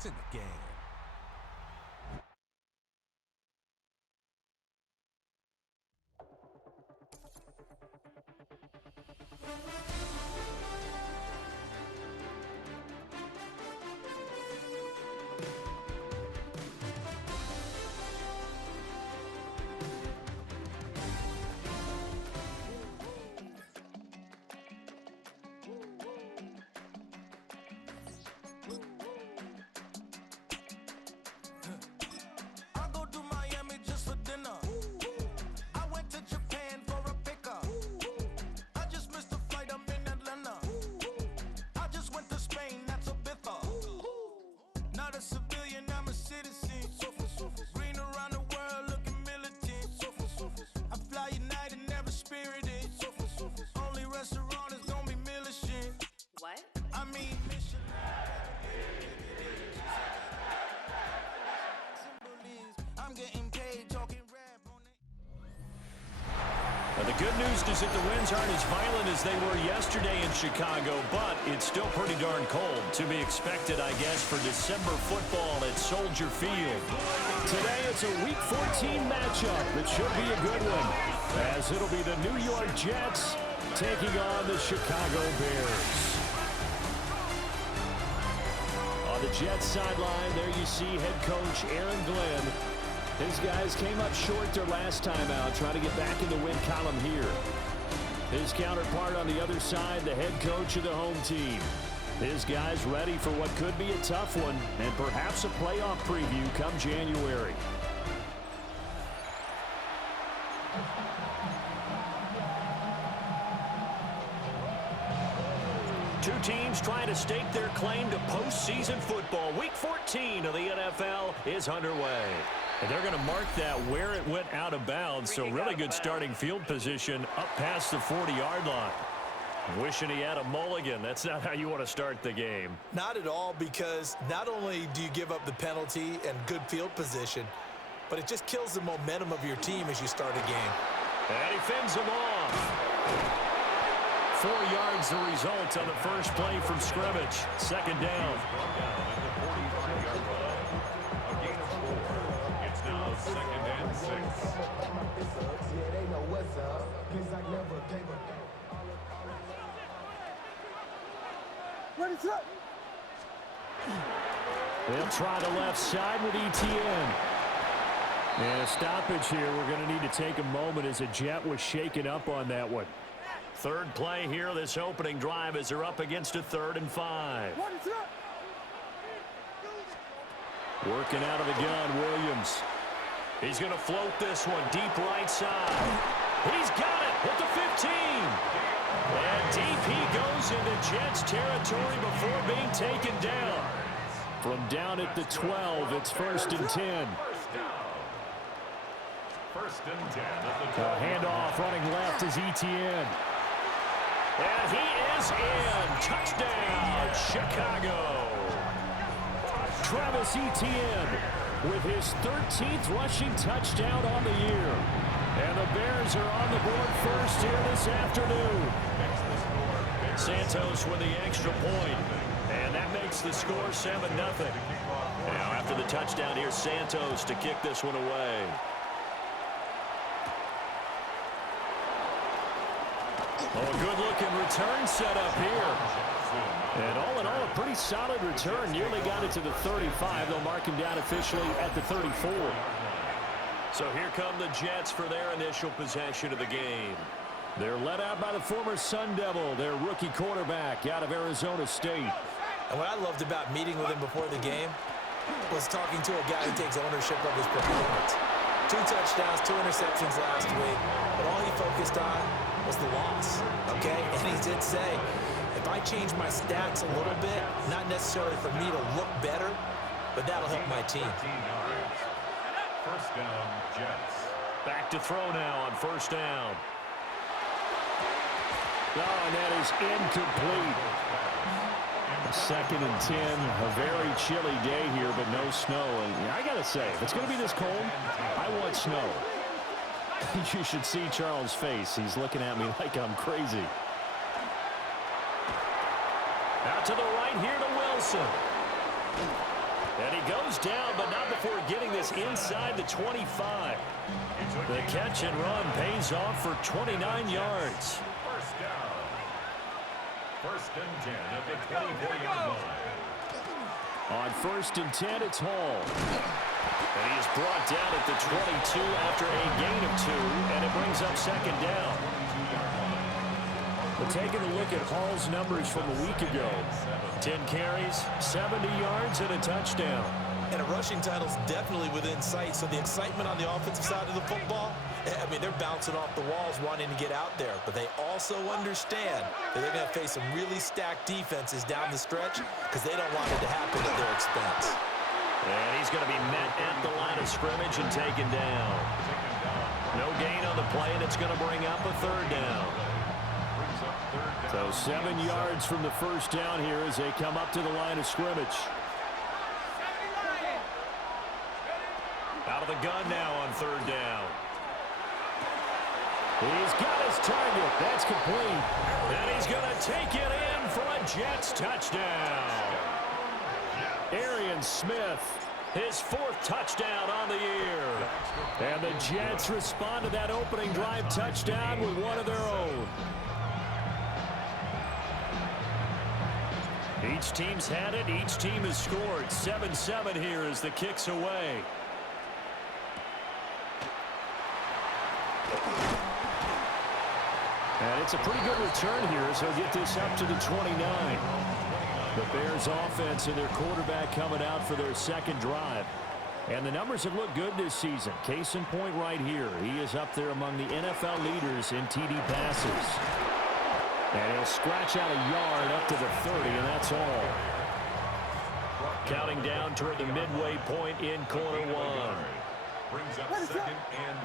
to the game. The good news is that the winds aren't as violent as they were yesterday in Chicago, but it's still pretty darn cold. To be expected, I guess, for December football at Soldier Field. Today it's a Week 14 matchup that should be a good one, as it'll be the New York Jets taking on the Chicago Bears. On the Jets sideline, there you see head coach Aaron Glenn. His guys came up short their last time out, trying to get back in the win column here. His counterpart on the other side, the head coach of the home team. His guys ready for what could be a tough one and perhaps a playoff preview come January. Two teams trying to stake their claim to postseason football. Week 14 of the NFL is underway. And they're going to mark that where it went out of bounds. So really good starting field position up past the 40-yard line. Wishing he had a mulligan. That's not how you want to start the game. Not at all, because not only do you give up the penalty and good field position, but it just kills the momentum of your team as you start a game. And he fends him off. 4 yards the result on the first play from scrimmage. Second down. It's now 2nd and 6. They'll try the left side with ETN. And a stoppage here. We're going to need to take a moment as a Jet was shaken up on that one. Third play here, this opening drive, as they're up against a 3rd and 5. Working out of the gun, Williams. He's going to float this one deep right side. He's got it at the 15. And deep he goes into Jets territory before being taken down. From down at the 12, it's 1st and 10. First and 10 at the 12. Handoff running left is ETN. And he is in. Touchdown, Chicago. Travis Etienne with his 13th rushing touchdown on the year. And the Bears are on the board first here this afternoon. Santos with the extra point. And that makes the score 7-0. Now after the touchdown, here's Santos to kick this one away. Oh, a good-looking return set up here. And all in all, a pretty solid return. Nearly got it to the 35. They'll mark him down officially at the 34. So here come the Jets for their initial possession of the game. They're led out by the former Sun Devil, their rookie quarterback out of Arizona State. And what I loved about meeting with him before the game was talking to a guy who takes ownership of his performance. 2 touchdowns, 2 interceptions last week, but all he focused on was the loss, okay? And he did say, if I change my stats a little bit, not necessarily for me to look better, but that'll help my team. First down, Jets. Back to throw now on first down. Oh, and that is incomplete. 2nd and 10, a very chilly day here, but no snow. And I got to say, if it's going to be this cold, I want snow. You should see Charles' face. He's looking at me like I'm crazy. Out to the right here to Wilson. And he goes down, but not before getting this inside the 25. The catch and run pays off for 29 yards. First down. First and 10 at the 24-yard line. On first and 10, it's Hall. And he is brought down at the 22 after a gain of 2, and it brings up second down. But taking a look at Hall's numbers from a week ago. 10 carries, 70 yards, and a touchdown. And a rushing title's definitely within sight, so the excitement on the offensive side of the football, I mean, they're bouncing off the walls wanting to get out there, but they also understand that they're going to face some really stacked defenses down the stretch because they don't want it to happen at their expense. And he's going to be met at the line of scrimmage and taken down. No gain on the play, and it's going to bring up a third down. So 7 yards from the first down here as they come up to the line of scrimmage. Out of the gun now on third down. He's got his target. That's complete. And he's going to take it in for a Jets touchdown. Arian Smith, his 4th touchdown on the year. and the Jets respond to that opening drive touchdown with one of their own. Each team's had it. Each team has scored. 7-7 here as the kick's away. And it's a pretty good return here as they'll get this up to the 29. The Bears offense and their quarterback coming out for their second drive. And the numbers have looked good this season. Case in point right here. He is up there among the NFL leaders in TD passes. And he'll scratch out a yard up to the 30, and that's all. Counting down toward the midway point in quarter one. Brings up second and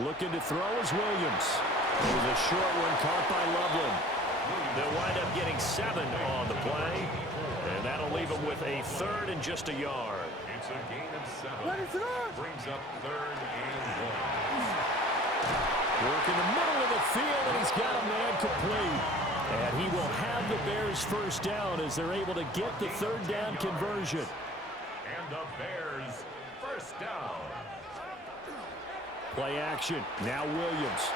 9. Looking to throw is Williams. It was a short one caught by Loveland. They'll wind up getting 7 on the play. And that'll leave them with a third and just a yard. It's a gain of 7. Brings up third and 1. Work in the middle of the field, and he's got a man complete. And he will have the Bears first down as they're able to get the third down conversion. And the Bears first down. Play action. Now Williams.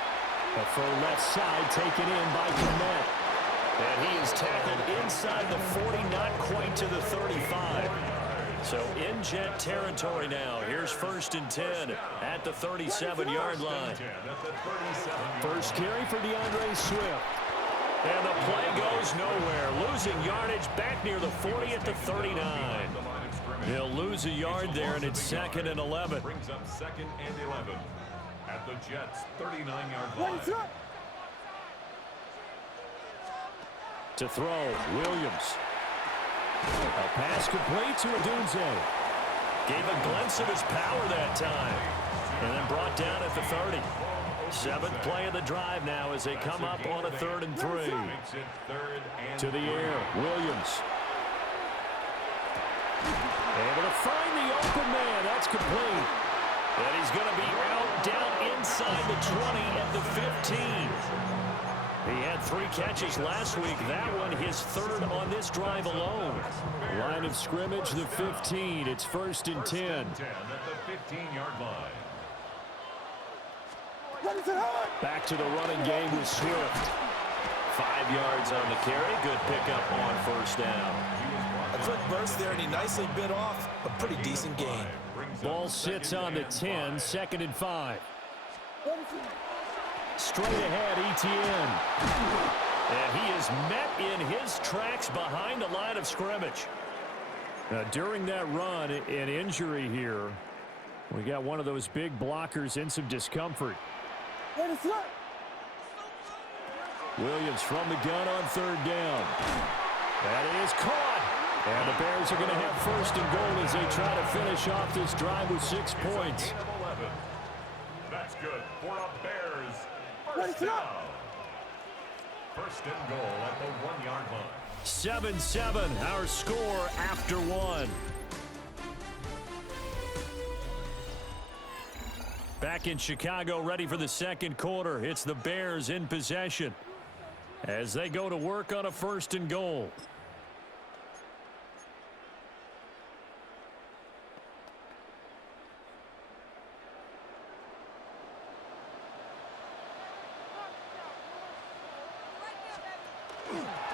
A far left side taken in by Kmet. And he is tackled inside the 40, not quite to the 35. So in Jet territory now. Here's first and 10 at the 37-yard line. First carry for DeAndre Swift. And the play goes nowhere. Losing yardage back near the 40 at the 39. He'll lose a yard there, and it's second and 11. Brings up second and 11 at the Jets' 39-yard line. To throw, Williams. A pass complete to Odunze. Gave a glimpse of his power that time. And then brought down at the 30. 7th play of the drive now as they come up on a 3rd and 3. To the air, Williams. Able to find the open man. That's complete. And he's going to be out down inside the 20 at the 15. He had 3 catches last week. That one his 3rd on this drive alone. Line of scrimmage, the 15. It's first and 10. At the 15-yard line. Back to the running game with Swift. 5 yards on the carry. Good pickup on first down. A quick burst there, and he nicely bit off a pretty decent gain. Ball sits on the 10, 2nd and 5. Straight ahead, Etienne. And he is met in his tracks behind the line of scrimmage. Now, during that run, an injury here. We got one of those big blockers in some discomfort. Williams from the gun on 3rd down. That is caught. And the Bears are going to have first and goal as they try to finish off this drive with 6 points. That's good for a Bears first down. First and goal at the 1-yard line. 7-7, our score after 1. Back in Chicago, ready for the second quarter. It's the Bears in possession as they go to work on a first and goal.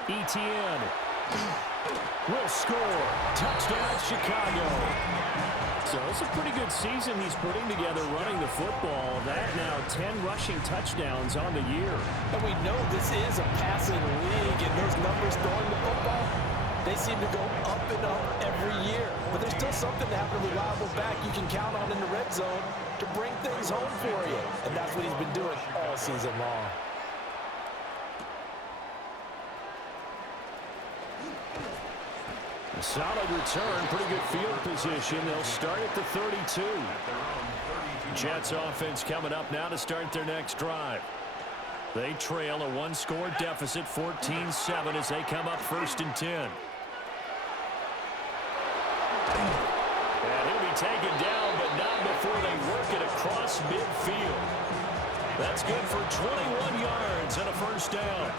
Etienne will score. Touchdown, Chicago. So it's a pretty good season he's putting together running the football. That now 10 rushing touchdowns on the year. And we know this is a passing league, and those numbers throwing the football, they seem to go up and up every year. But there's still something to have a reliable back you can count on in the red zone to bring things home for you. And that's what he's been doing all season long. A solid return, pretty good field position. They'll start at the 32. Jets offense coming up now to start their next drive. They trail a one-score deficit, 14-7, as they come up 1st and 10. And he'll be taken down, but not before they work it across midfield. That's good for 21 yards and a 1st down.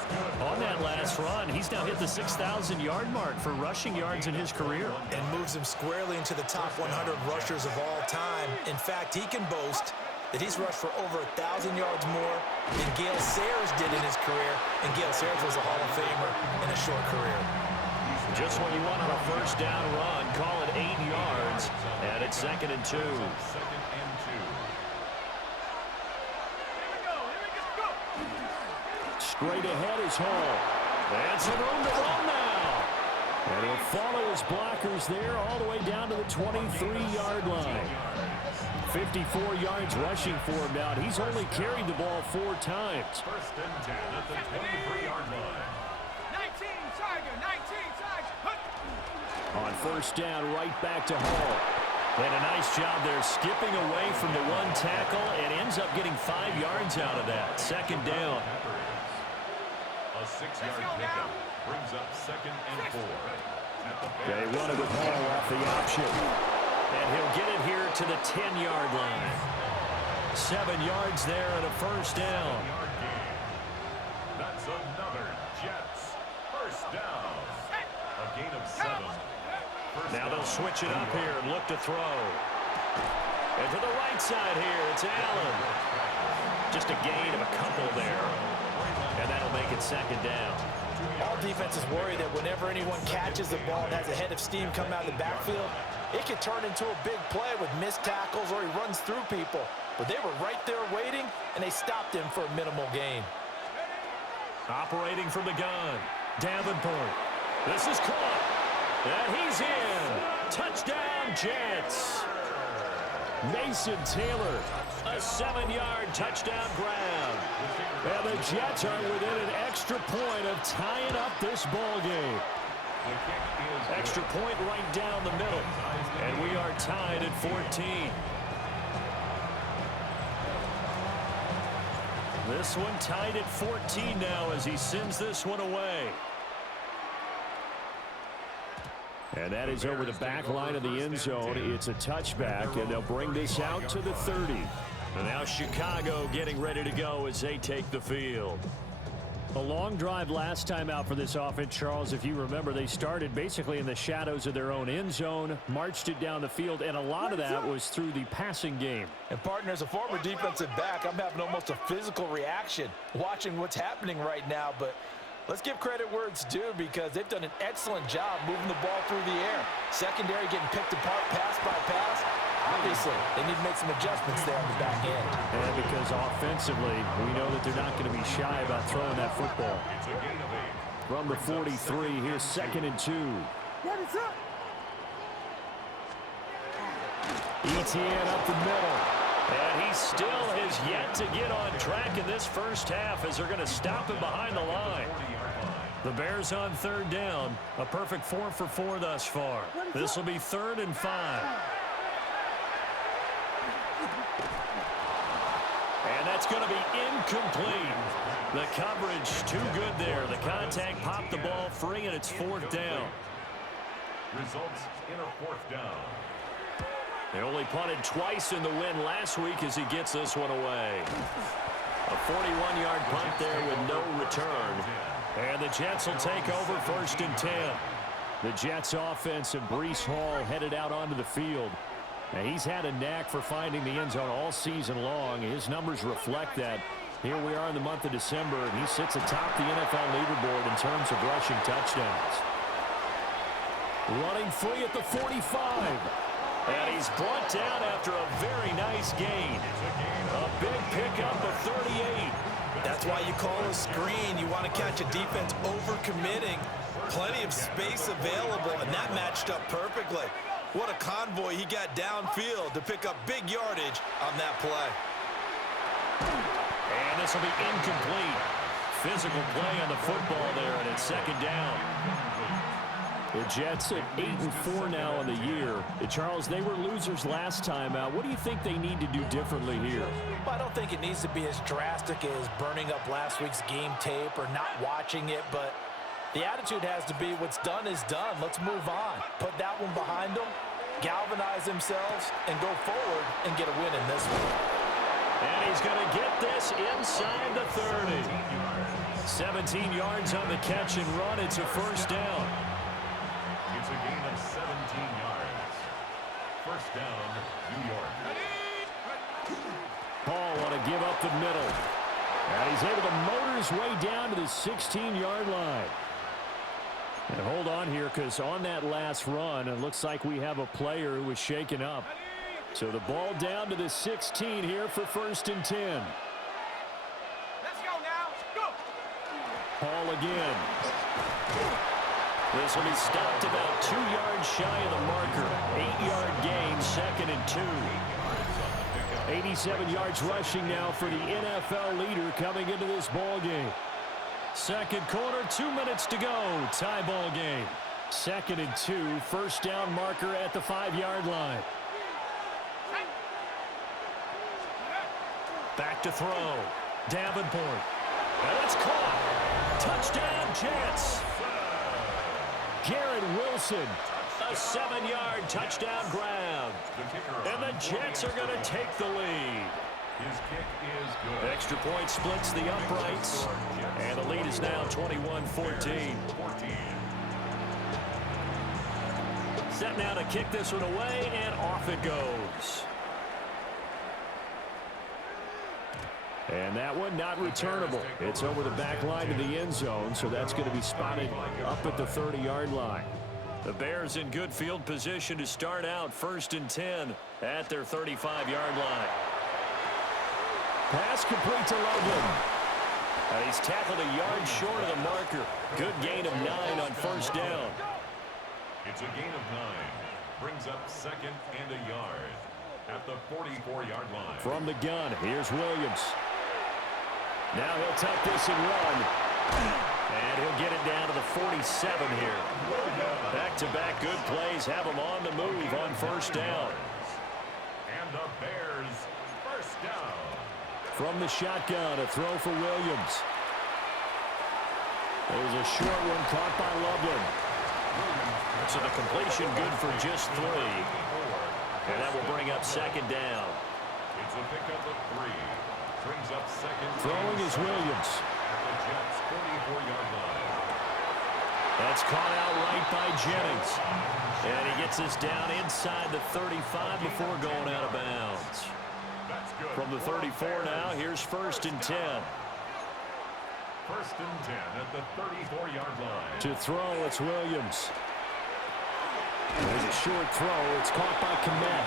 On that last run, he's now hit the 6,000-yard mark for rushing yards in his career. And moves him squarely into the top 100 rushers of all time. In fact, he can boast that he's rushed for over 1,000 yards more than Gale Sayers did in his career. And Gale Sayers was a Hall of Famer in a short career. Just what you want on a 1st down run. Call it 8 yards. And it's 2nd and 2. Straight ahead is Hall. And some room to run now. And he'll follow his blockers there all the way down to the 23-yard line. 54 yards rushing for him now. He's only carried the ball 4 times. 1st and 10 at the 23-yard line. 19, Tiger, 19, Tiger. On 1st down, right back to Hall. And a nice job there skipping away from the one tackle and ends up getting 5 yards out of that. 2nd down. A 6-yard pickup brings up 2nd and 4. They run it with Hall off the option. And he'll get it here to the 10-yard line. 7 yards there and a 1st down. That's another Jets 1st down. A gain of 7. Now they'll switch it up here and look to throw. And to the right side here, it's Allen. Just a gain of a couple there. And that'll make it 2nd down. All defenses worry that whenever anyone catches the ball and has a head of steam come out of the backfield, it could turn into a big play with missed tackles or he runs through people. But they were right there waiting, and they stopped him for a minimal gain. Operating from the gun, Davenport. This is caught. And he's in. Touchdown, Jets. Mason Taylor. A 7-yard touchdown grab. And the Jets are within an extra point of tying up this ball game. Extra point right down the middle. And we are tied at 14. This one tied at 14 now as he sends this one away. And that is over the back line of the end zone. It's a touchback, and they'll bring this out to the 30. And now Chicago getting ready to go as they take the field. A long drive last time out for this offense, Charles. If you remember, they started basically in the shadows of their own end zone, marched it down the field, and a lot of that was through the passing game. And, partner, as a former defensive back, I'm having almost a physical reaction watching what's happening right now. But let's give credit where it's due because they've done an excellent job moving the ball through the air. Secondary getting picked apart pass by pass. Obviously, they need to make some adjustments there on the back end. And because offensively, we know that they're not going to be shy about throwing that football. From the 43, here's 2nd and 2. Etienne up the middle. And he still has yet to get on track in this first half as they're going to stop him behind the line. The Bears on 3rd down. A perfect 4 for 4 thus far. This will be 3rd and 5. And that's going to be incomplete. The coverage too good there. The contact popped the ball free, and it's 4th down. Results in a 4th down. They only punted twice in the win last week as he gets this one away. A 41-yard punt there with no return. And the Jets will take over 1st and 10. The Jets offense and Breece Hall headed out onto the field. Now, he's had a knack for finding the end zone all season long. His numbers reflect that. Here we are in the month of December, and he sits atop the NFL leaderboard in terms of rushing touchdowns. Running free at the 45. And he's brought down after a very nice gain. A big pickup of 38. That's why you call a screen. You want to catch a defense overcommitting. Plenty of space available, and that matched up perfectly. What a convoy he got downfield to pick up big yardage on that play. And this will be incomplete. Physical play on the football there, and it's second down. The Jets at 8-4 now on the year. Charles, they were losers last time out. What do you think they need to do differently here? Well, I don't think it needs to be as drastic as burning up last week's game tape or not watching it, but the attitude has to be what's done is done. Let's move on. Put that one behind them, galvanize themselves, and go forward and get a win in this one. And he's going to get this inside the 30. 17 yards on the catch and run. It's a first down. It's a gain of 17 yards. First down, New York. Paul want to give up the middle. And he's able to motor his way down to the 16-yard line. And hold on here, because on that last run, it looks like we have a player who was shaken up. So the ball down to the 16 here for first and 10. Let's go now. Go. Paul again. This will be stopped about 2 yards shy of the marker. 8-yard gain, second and 2. 87 yards rushing now for the NFL leader coming into this ball game. Second quarter, 2 minutes to go. Tie ball game. Second and 2, first down marker at the 5-yard line. Back to throw. Davenport. And it's caught. Touchdown, Jets. Garrett Wilson. A 7-yard touchdown grab. And the Jets are going to take the lead. His kick is good. Extra point splits the uprights. And the lead is now 21-14. Set now to kick this one away, and off it goes. And that one not returnable. It's over the back line to the end zone, so that's going to be spotted up at the 30-yard line. The Bears in good field position to start out first and 10 at their 35-yard line. Pass complete to Loveland. And he's tackled a yard short of the marker. Good gain of 9 on first down. It's a gain of 9. Brings up second and a yard at the 44-yard line. From the gun, here's Williams. Now he'll tuck this and run. And he'll get it down to the 47 here. Back-to-back good plays have him on the move on first down. And the Bears first down. From the shotgun, a throw for Williams. There's a short one caught by Loveland. So the completion good for just 3. And that will bring up second down. It's a pickup of 3. Brings up second. Throwing is Williams. At the Jets' 44-yard line. That's caught out right by Jennings. And he gets this down inside the 35 before going out of bounds. That's good. From the 34 now, here's first and 10. First and 10 at the 34-yard line. To throw, it's Williams. There's a short throw. It's caught by Kmet.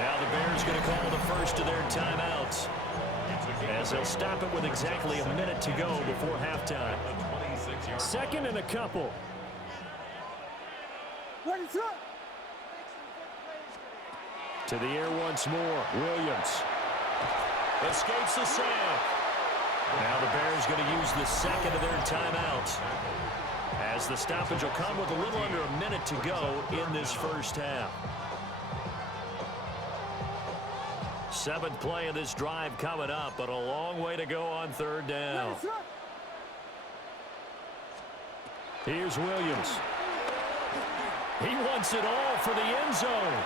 Now the Bears going to call the first of their timeouts, as they'll stop it with exactly a minute to go before halftime. Second and a couple. To the air once more. Williams. Escapes the sack. Now the Bears going to use the second of their timeouts, as the stoppage will come with a little under a minute to go in this first half. 7th play of this drive coming up, but a long way to go on third down. Here's Williams. He wants it all for the end zone.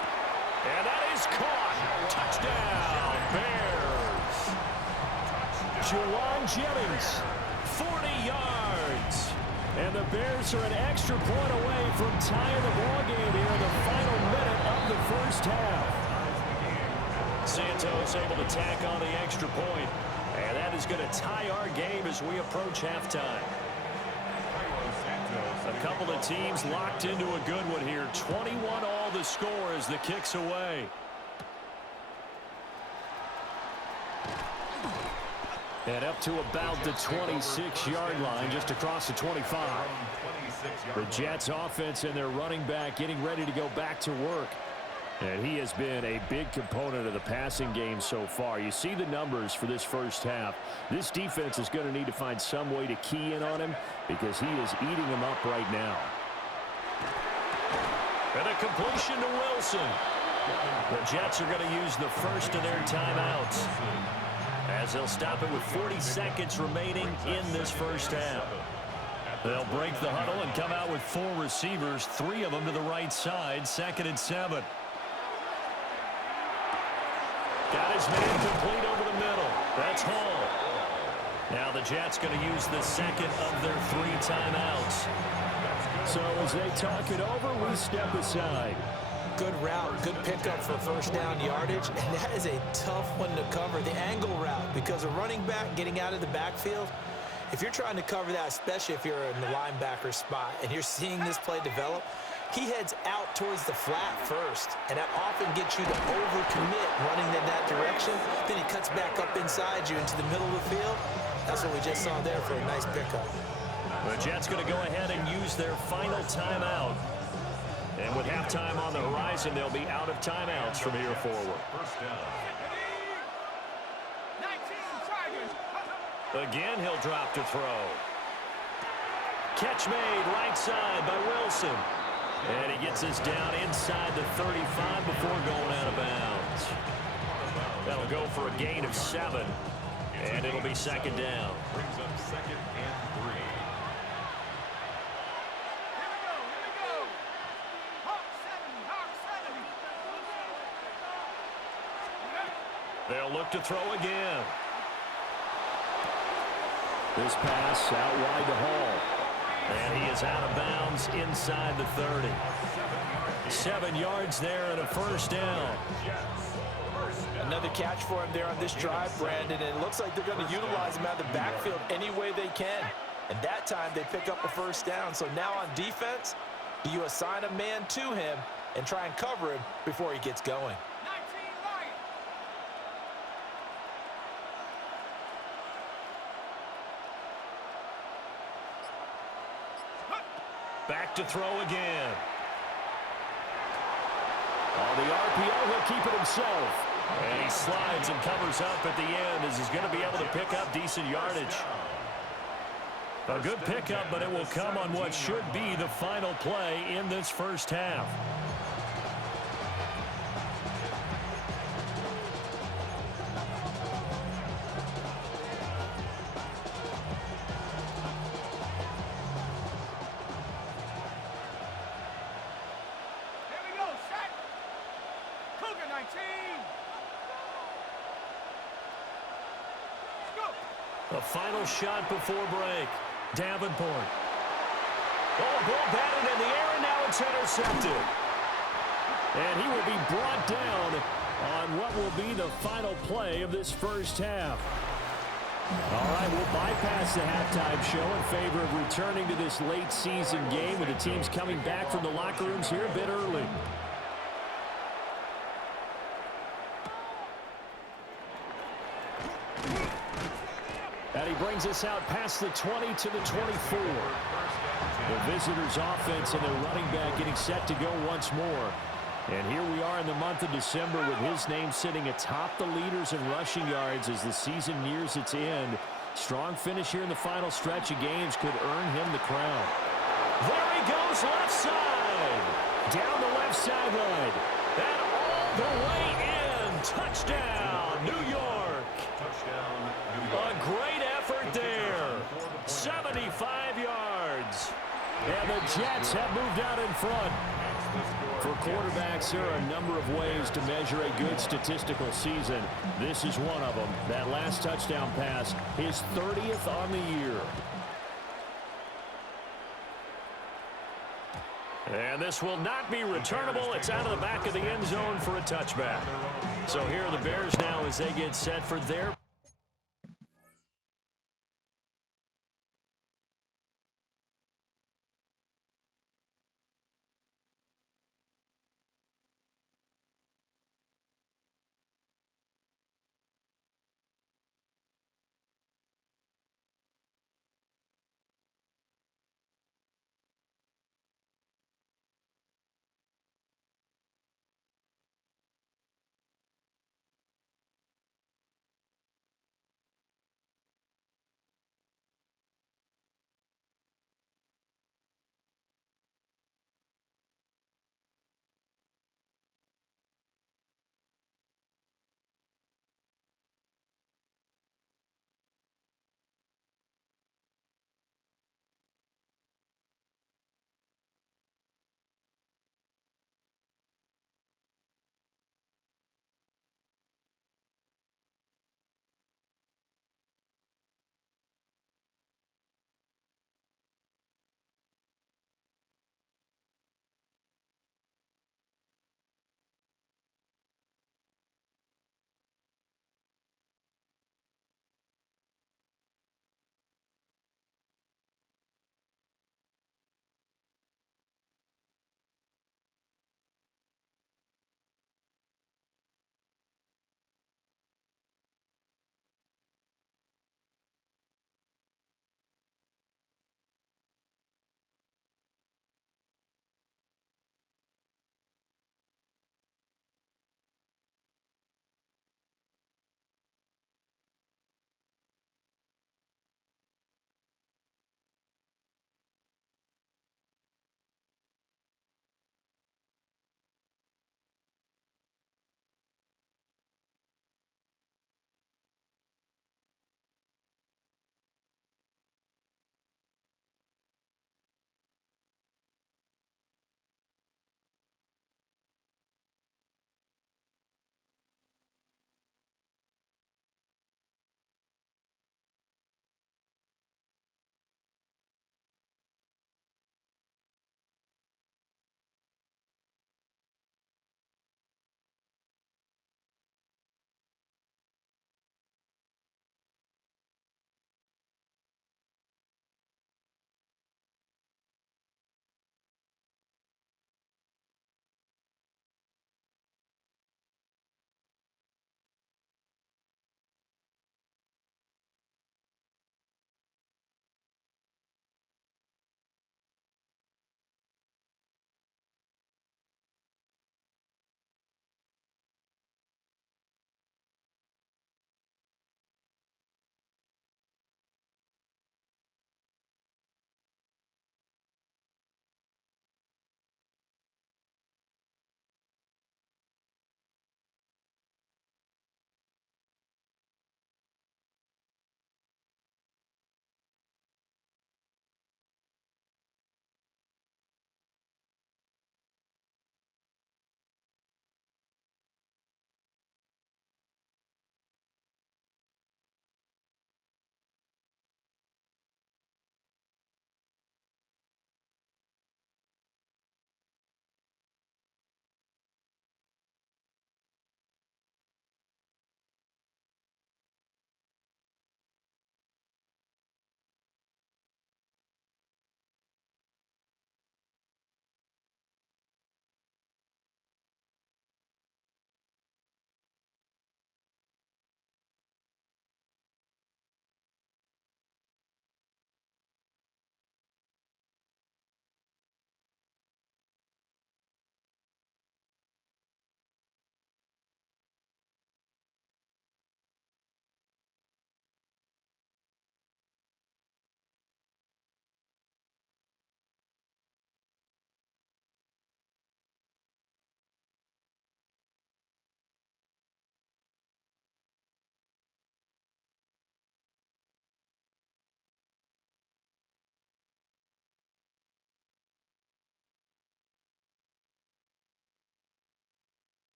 And that is caught. Touchdown, Bears. Juwan Jennings. 40 yards. And the Bears are an extra point away from tying the ball game here in the final minute of the first half. Santos able to tack on the extra point. And that is going to tie our game as we approach halftime. A couple of teams locked into a good one here. 21 all the score as the kick's away. And up to about the 26-yard line, just across the 25. The Jets offense and their running back getting ready to go back to work. And he has been a big component of the passing game so far. You see the numbers for this first half. This defense is going to need to find some way to key in on him because he is eating them up right now. And a completion to Wilson. The Jets are going to use the first of their timeouts, as they'll stop it with 40 seconds remaining in this first half. They'll break the huddle and come out with 4 receivers, 3 of them to the right side, 2nd and 7. Got his man complete over the middle. That's Hall. Now the Jets going to use the second of their 3 timeouts. So as they talk it over, we step aside. Good route, good pickup for first down yardage, and that is a tough one to cover, the angle route, because a running back getting out of the backfield, if you're trying to cover that, especially if you're in the linebacker spot and you're seeing this play develop, he heads out towards the flat first, and that often gets you to overcommit running in that direction. Then he cuts back up inside you into the middle of the field. That's what we just saw there for a nice pickup. The Jets going to go ahead and use their final timeout. And with halftime on the horizon, they'll be out of timeouts from here forward. Again, he'll drop to throw. Catch made right side by Wilson. And he gets us down inside the 35 before going out of bounds. That'll go for a gain of 7. And it'll be 2nd down. Brings up 2nd and 3. They'll look to throw again. This pass out wide to Hall. And he is out of bounds inside the 30. 7 yards there and a first down. Another catch for him there on this drive, Brandon, and it looks like they're going to utilize him out of the backfield any way they can. And that time they pick up a first down. So now on defense, do you assign a man to him and try and cover him before he gets going? Back to throw again. On the RPO, he'll keep it himself. And he slides and covers up at the end as he's going to be able to pick up decent yardage. A good pickup, but it will come on what should be the final play in this first half. The final shot before break. Davenport. Oh, ball batted in the air, and now it's intercepted. And he will be brought down on what will be the final play of this first half. All right, we'll bypass the halftime show in favor of returning to this late season game with the teams coming back from the locker rooms here a bit early. And he brings us out past the 20 to the 24. The visitors' offense and their running back getting set to go once more. And here we are in the month of December with his name sitting atop the leaders in rushing yards as the season nears its end. Strong finish here in the final stretch of games could earn him the crown. There he goes, left side. Down the left sideline. And all the way in. Touchdown, New York. Touchdown, New York. A great effort there. 75 yards. And the Jets have moved out in front. For quarterbacks, there are a number of ways to measure a good statistical season. This is one of them. That last touchdown pass, his 30th on the year. And this will not be returnable. It's out of the back of the end zone for a touchback. So here are the Bears now as they get set for their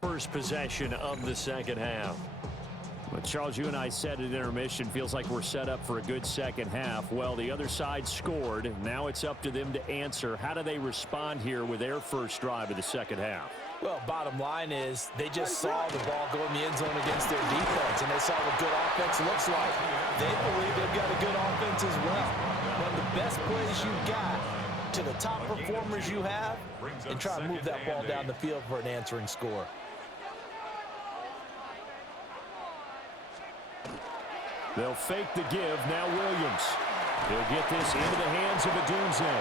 First possession of the second half. Well, Charles, you and I said at intermission, feels like we're set up for a good second half. Well, the other side scored. Now it's up to them to answer. How do they respond here with their first drive of the second half? Well, bottom line is they just saw the ball go in the end zone against their defense, and they saw what good offense looks like. They believe they've got a good offense as well. One of the best plays you've got to the top performers you have, and try to move that ball down the field for an answering score. They'll fake the give. Now Williams. He'll get this into the hands of Adunze.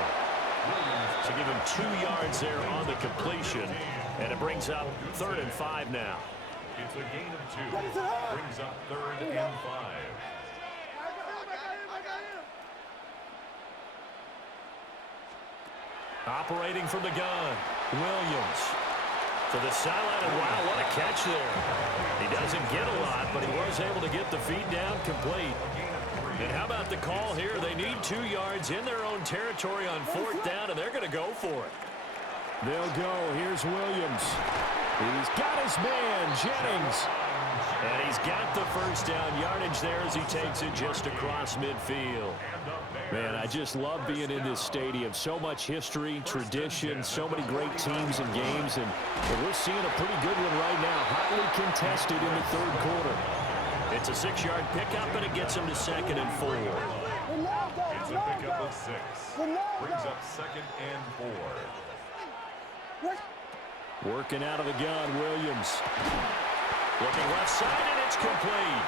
To give him 2 yards there on the completion. And it brings up 3rd and 5 now. It's a gain of 2. Brings up 3rd and 5. Operating from the gun, Williams. To the sideline, and wow, what a catch there. He doesn't get a lot, but he was able to get the feed down complete. And how about the call here? They need 2 yards in their own territory on 4th down, and they're going to go for it. They'll go. Here's Williams. He's got his man, Jennings. And he's got the first down yardage there as he takes it just across midfield. Man, I just love being in this stadium. So much history, tradition, so many great teams and games. And we're seeing a pretty good one right now. Hotly contested in the 3rd quarter. It's a 6-yard pickup, and it gets him to 2nd and 4. It's a pickup of 6. Brings up 2nd and 4. Working out of the gun, Williams. Looking left side, and it's complete.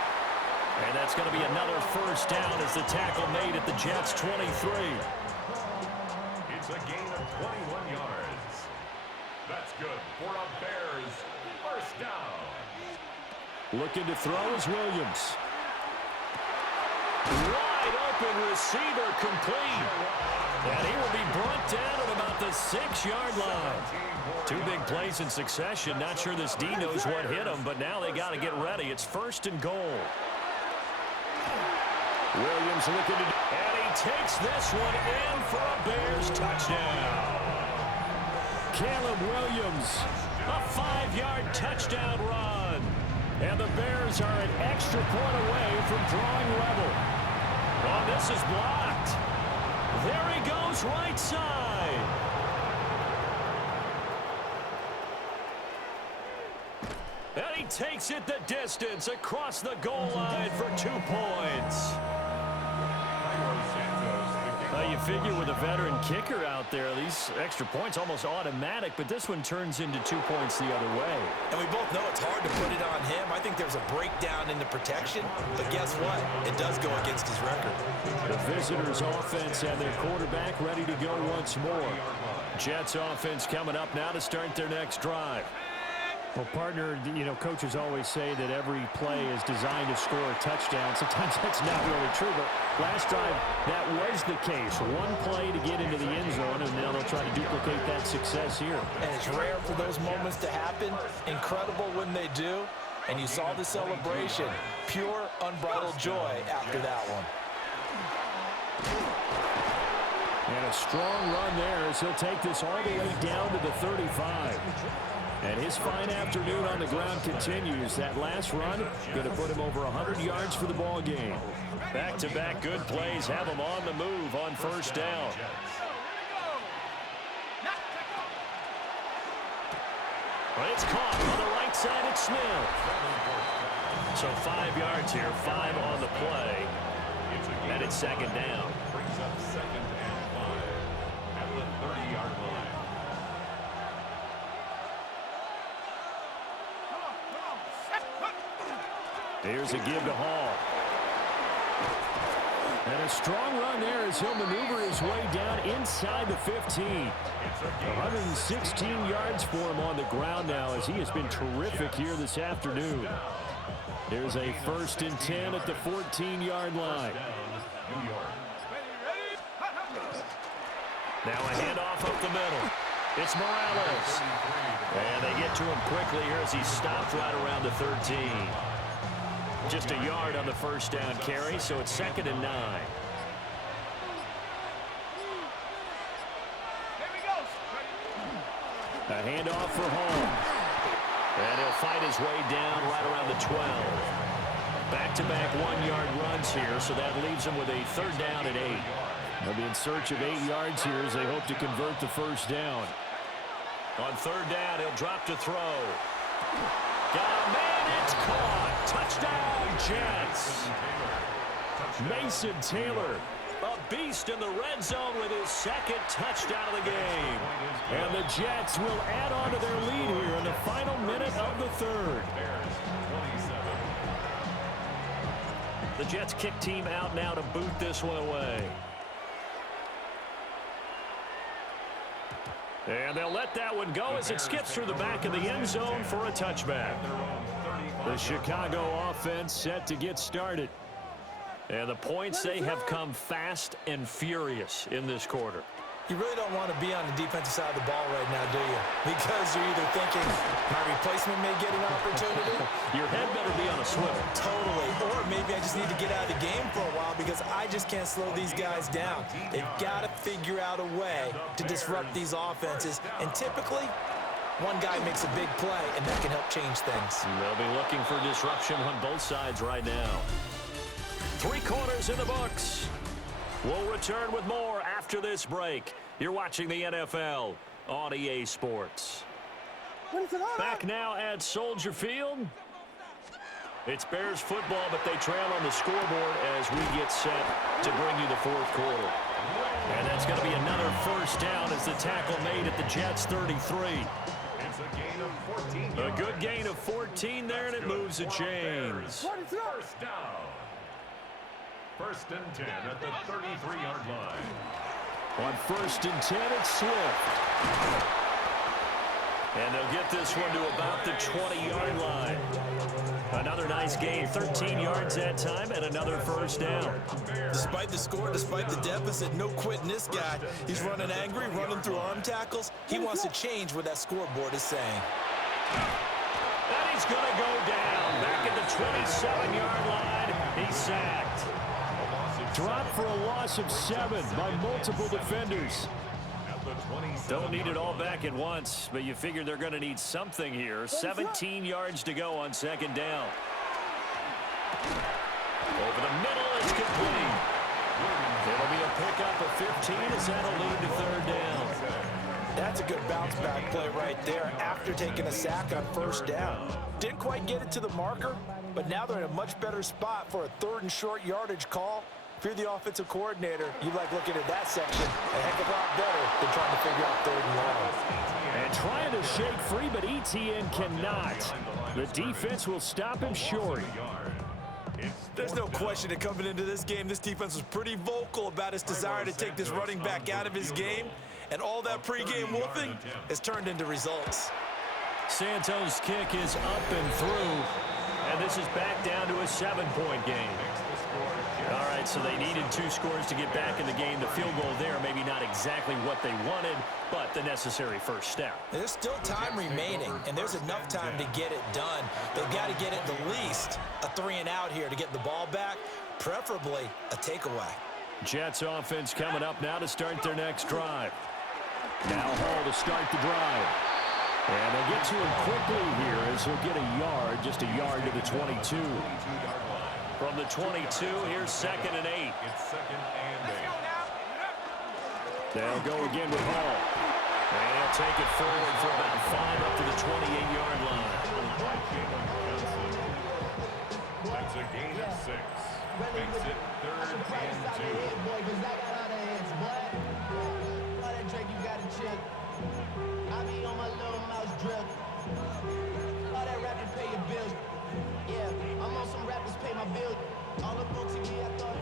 And that's going to be another first down as the tackle made at the Jets' 23. It's a gain of 21 yards. That's good for a Bears first down. Looking to throw is Williams. Wide open receiver complete. And he will be brought down at about the 6-yard line. 2 big plays in succession. Not sure this D knows what hit him, but now they got to get ready. It's 1st and goal. Williams looking to... And he takes this one in for a Bears touchdown. Caleb Williams. A 5-yard touchdown run. And the Bears are an extra point away from drawing level. Oh, this is blocked. There he goes right side. And he takes it the distance across the goal line for 2 points. You figure with a veteran kicker out there, these extra points almost automatic, but this one turns into 2 points the other way. And we both know it's hard to put it on him. I think there's a breakdown in the protection, but guess what? It does go against his record. The visitors' offense and their quarterback ready to go once more. Jets offense coming up now to start their next drive. Well, partner, you know, coaches always say that every play is designed to score a touchdown. Sometimes that's not really true, but last drive that was the case. One play to get into the end zone, and now they'll try to duplicate that success here. And it's rare for those moments to happen. Incredible when they do. And you saw the celebration. Pure, unbridled joy after that one. And a strong run there as he'll take this all the way down to the 35. And his fine afternoon on the ground continues. That last run going to put him over 100 yards for the ball game. Back-to-back good plays have him on the move on 1st down. But it's caught on the right side at Smith. So 5 yards here, 5 on the play. And it's 2nd down. Brings up 2nd and 5 at the 30-yard line. Here's a give to Hall. And a strong run there as he'll maneuver his way down inside the 15. 116 yards for him on the ground now as he has been terrific here this afternoon. There's a 1st and 10 at the 14-yard line. Now a handoff up the middle. It's Morales. And they get to him quickly here as he stopped right around the 13. Just a yard on the 1st down carry, so it's 2nd and 9. Here we go. A handoff for Hall. And he'll fight his way down right around the 12. Back-to-back one-yard runs here, so that leaves him with a third down and 8. They'll be in search of 8 yards here as they hope to convert the first down. On third down, he'll drop to throw. Got a man, it's caught. Touchdown, Jets. Mason Taylor. A beast in the red zone with his second touchdown of the game. And the Jets will add on to their lead here in the final minute of the third. The Jets kick team out now to boot this one away. And they'll let that one go as it skips through the back of the end zone for a touchback. The Chicago offense set to get started. And the points, they have come fast and furious in this quarter. You really don't want to be on the defensive side of the ball right now, do you? Because you're either thinking, my replacement may get an opportunity. Your head better be on a swivel. Totally. Or maybe I just need to get out of the game for a while because I just can't slow these guys down. They've got to figure out a way to disrupt these offenses. And typically, one guy makes a big play, and that can help change things. They'll be looking for disruption on both sides right now. 3 quarters in the books. We'll return with more after this break. You're watching the NFL on EA Sports. Back now at Soldier Field. It's Bears football, but they trail on the scoreboard as we get set to bring you the fourth quarter. And that's going to be another first down as the tackle made at the Jets' 33. It's a gain of 14 yards. A good gain of 14 there, and it moves the chains. First down. First and 10 at the 33-yard line. On first and 10, it's Swift. And they'll get this one to about the 20-yard line. Another nice gain, 13 yards that time, and another first down. Despite the score, despite the deficit, no quitting this guy. He's running angry, running through arm tackles. He wants to change what that scoreboard is saying. And he's going to go down. Back at the 27-yard line, he's sacked. Dropped for a loss of 7 by multiple defenders. Don't need it all back at once, but you figure they're going to need something here. 17 yards to go on second down. Over the middle, it's complete. It'll be a pickup of 15 as that'll lead to third down. That's a good bounce back play right there after taking a sack on first down. Didn't quite get it to the marker, but now they're in a much better spot for a third and short yardage call. If you're the offensive coordinator, you like looking at that section a heck of a lot better than trying to figure out third and long. And trying to shake free, but ETN cannot. The defense will stop him short. There's no question that coming into this game, this defense was pretty vocal about its desire to take this running back out of his game. And all that pregame wolfing has turned into results. Santos' kick is up and through. And this is back down to a 7-point game. All right, so they needed 2 scores to get back in the game. The field goal there, maybe not exactly what they wanted, but the necessary first step. There's still time remaining, and there's enough time to get it done. They've got to get at the least a 3-and-out here to get the ball back, preferably a takeaway. Jets offense coming up now to start their next drive. Now Hall to start the drive. And they'll get to him quickly here as he'll get a yard, just a yard to the 22. From the 22, here's second and 8. It's second and 8. They'll go again with Hall. And he'll take it forward for about 5 up to the 28-yard line. That's a gain of 6. Makes it third and 2.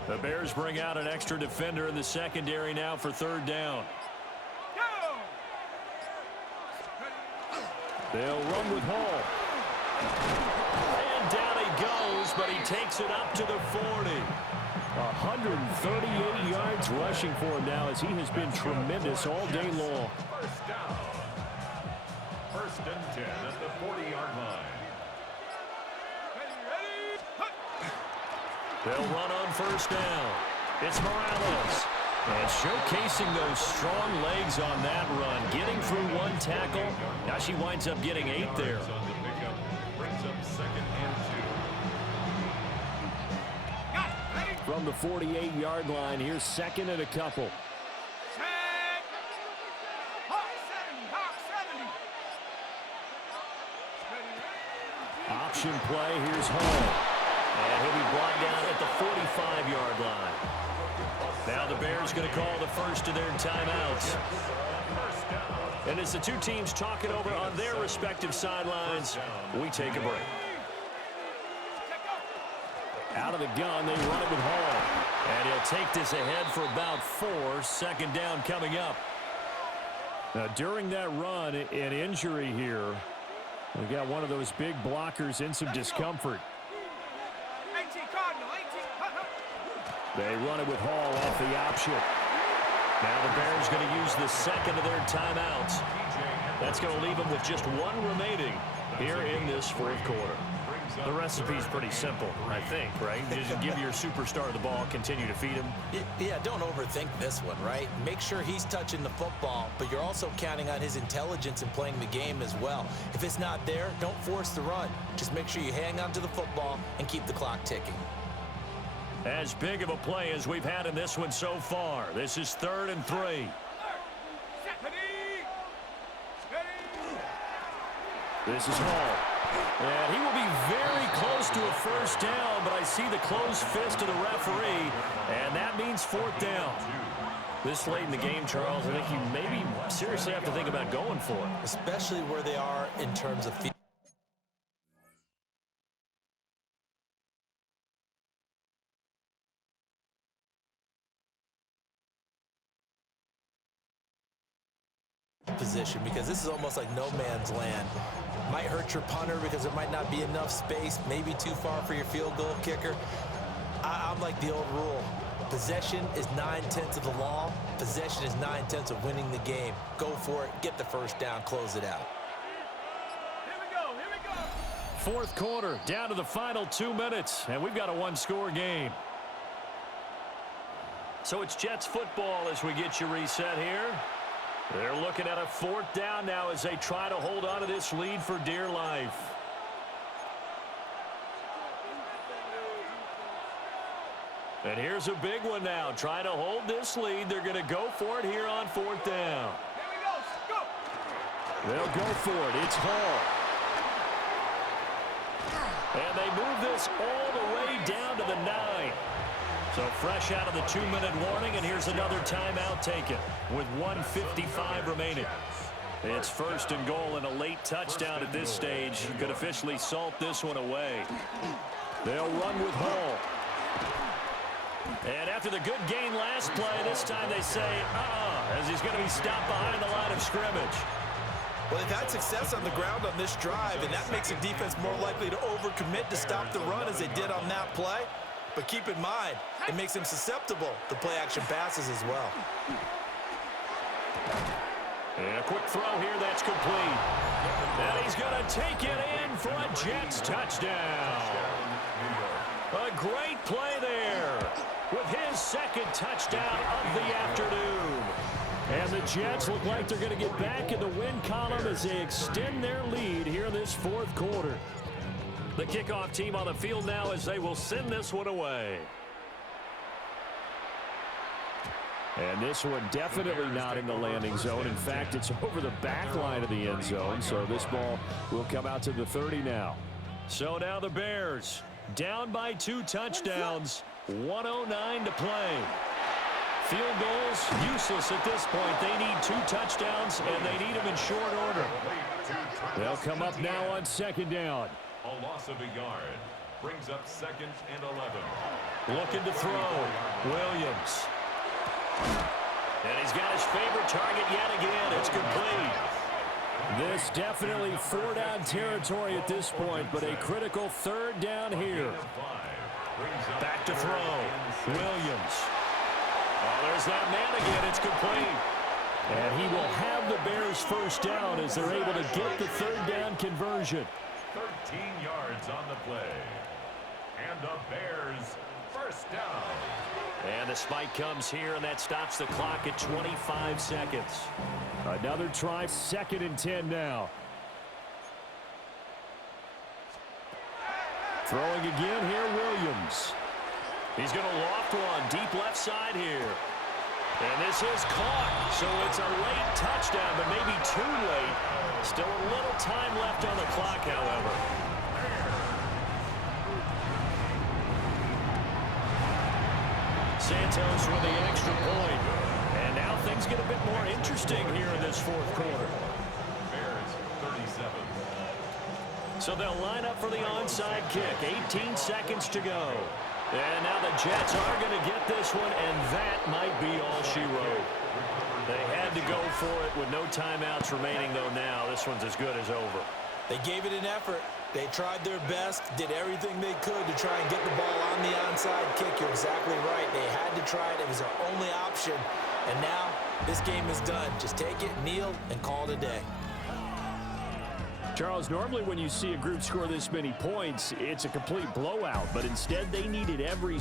The Bears bring out an extra defender in the secondary now for third down. They'll run with Hall. And down he goes, but he takes it up to the 40. 138 yards rushing for him now as he has been tremendous all day long. First down. First and 10 at the 40-yard line. They'll run on first down. It's Morales. And showcasing those strong legs on that run. Getting through 1 tackle. Now she winds up getting 8 there. from the 48-yard line. Here's second and a couple. Set. Hawk 70. Hawk 70. Option play. Here's Hall. And he'll be brought down at the 45-yard line. Now the Bears going to call the first of their timeouts. And as the two teams talk it over on their respective sidelines, we take a break. Out of the gun, they run it with Hall. And he'll take this ahead for about 4. Second down coming up. Now, during that run, an injury here. We got one of those big blockers in some discomfort. 18 Cardinal. 18. They run it with Hall off the option. Now the Bears going to use the second of their timeouts. That's going to leave them with just one remaining here in this fourth quarter. The recipe's pretty simple, I think, right? Just give your superstar the ball, continue to feed him. Yeah, don't overthink this one, right? Make sure he's touching the football, but you're also counting on his intelligence in playing the game as well. If it's not there, don't force the run. Just make sure you hang on to the football and keep the clock ticking. As big of a play as we've had in this one so far. This is 3rd and 3. This is Hall. And he will be very close to a first down, but I see the closed fist of the referee, and that means 4th down. This late in the game, Charles, I think you maybe seriously have to think about going for it. Especially where they are in terms of field position, because this is almost like no man's land. Might hurt your punter because there might not be enough space, maybe too far for your field goal kicker. I'm like the old rule. Possession is 9/10 of the law. Possession is 9/10 of winning the game. Go for it, get the first down, close it out. Here we go. Here we go. Fourth quarter, down to the final 2 minutes, and we've got a one-score game. So it's Jets football as we get you reset here. They're looking at a 4th down now as they try to hold on to this lead for dear life. And here's a big one now. Trying to hold this lead. They're going to go for it here on 4th down. Here we go. Go. They'll go for it. It's Hall. And they move this all the way down to the 9. So fresh out of the 2-minute warning, and here's another timeout taken with 1:55 remaining. It's 1st and goal, and a late touchdown at this stage could officially salt this one away. They'll run with Hall. And after the good gain last play, this time they say, as he's going to be stopped behind the line of scrimmage. Well, they've had success on the ground on this drive, and that makes the defense more likely to overcommit to stop the run as they did on that play. But keep in mind, it makes them susceptible to play-action passes as well. And a quick throw here that's complete. And he's going to take it in for a Jets touchdown. A great play there with his second touchdown of the afternoon. And the Jets look like they're going to get back in the win column as they extend their lead here in this fourth quarter. The kickoff team on the field now as they will send this one away. And this one definitely not in the landing zone. In fact, it's over the back line of the end zone. So this ball will come out to the 30 now. So now the Bears down by 2 touchdowns. 1:09 to play. Field goals useless at this point. They need 2 touchdowns, and they need them in short order. They'll come up now on 2nd down. A loss of a yard brings up 2nd and 11. Looking to throw. Williams. And he's got his favorite target yet again. It's complete. This definitely 4-down territory at this point, but a critical 3rd down here. Back to throw. Williams. Oh, there's that man again. It's complete. And he will have the Bears first down as they're able to get the 3rd down conversion. 13 yards on the play. And the Bears first down. And the spike comes here, and that stops the clock at 25 seconds. Another try, 2nd and 10 now. Throwing again here, Williams. He's going to loft one deep left side here. And this is caught, so it's a late touchdown, but maybe too late. Still a little time left on the clock, however. Santos with the extra point. And now things get a bit more interesting here in this fourth quarter. Bears 37. So they'll line up for the onside kick. 18 seconds to go. And now the Jets are going to get this one, and that might be all she wrote. They had to go for it with no timeouts remaining, though now this one's as good as over. They gave it an effort. They tried their best, did everything they could to try and get the ball on the onside kick. You're exactly right. They had to try it. It was their only option. And now this game is done. Just take it, kneel, and call it a day. Charles, normally when you see a group score this many points, it's a complete blowout. But instead, they needed every